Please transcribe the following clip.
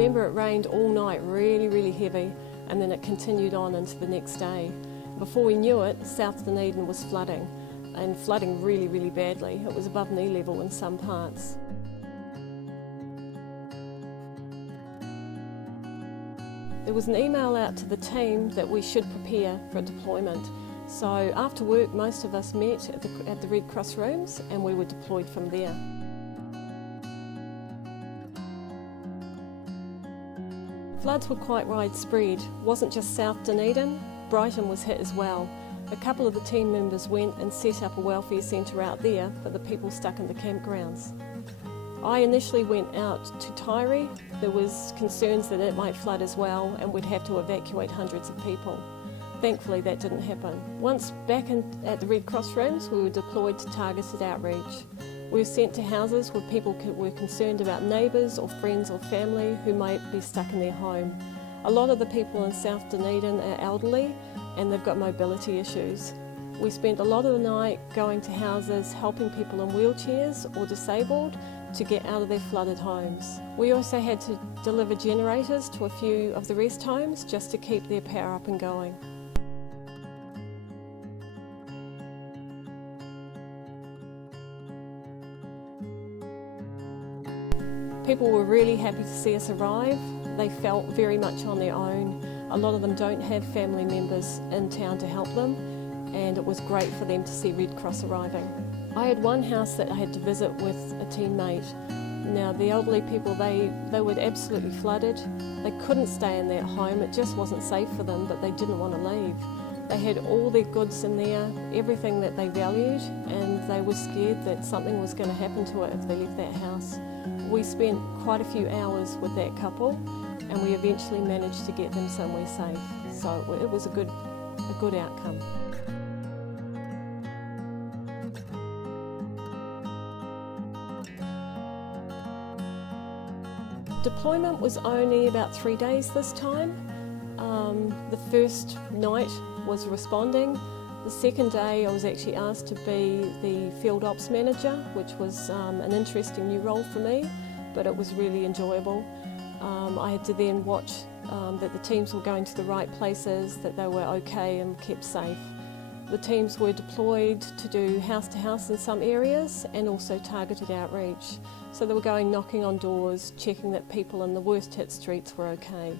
remember it rained all night, really heavy, and then it continued on into the next day. Before we knew it, South Dunedin was flooding, and flooding really badly. It was above knee level in some parts. There was an email out to the team that we should prepare for a deployment. So after work, most of us met at the Red Cross rooms, and we were deployed from there. Floods were quite widespread. It wasn't just South Dunedin, Brighton was hit as well. A couple of the team members went and set up a welfare centre out there for the people stuck in the campgrounds. I initially went out to Tyree. There was concerns that it might flood as well and we'd have to evacuate hundreds of people. Thankfully that didn't happen. Once back at the Red Cross rooms, we were deployed to targeted outreach. We were sent to houses where people were concerned about neighbours or friends or family who might be stuck in their home. A lot of the people in South Dunedin are elderly and they've got mobility issues. We spent a lot of the night going to houses helping people in wheelchairs or disabled to get out of their flooded homes. We also had to deliver generators to a few of the rest homes just to keep their power up and going. People were really happy to see us arrive. They felt very much on their own. A lot of them don't have family members in town to help them, and it was great for them to see Red Cross arriving. I had one house that I had to visit with a teammate. Now the elderly people, they were absolutely flooded. They couldn't stay in their home, it just wasn't safe for them, but they didn't want to leave. They had all their goods in there, everything that they valued, and they were scared that something was going to happen to it if they left that house. We spent quite a few hours with that couple, and we eventually managed to get them somewhere safe. So it was a good outcome. Deployment was only about 3 days this time. The first night was responding. The second day I was actually asked to be the field ops manager, which was an interesting new role for me, but it was really enjoyable. I had to then watch that the teams were going to the right places, that they were okay and kept safe. The teams were deployed to do house to house in some areas and also targeted outreach. So they were going knocking on doors, checking that people in the worst hit streets were okay.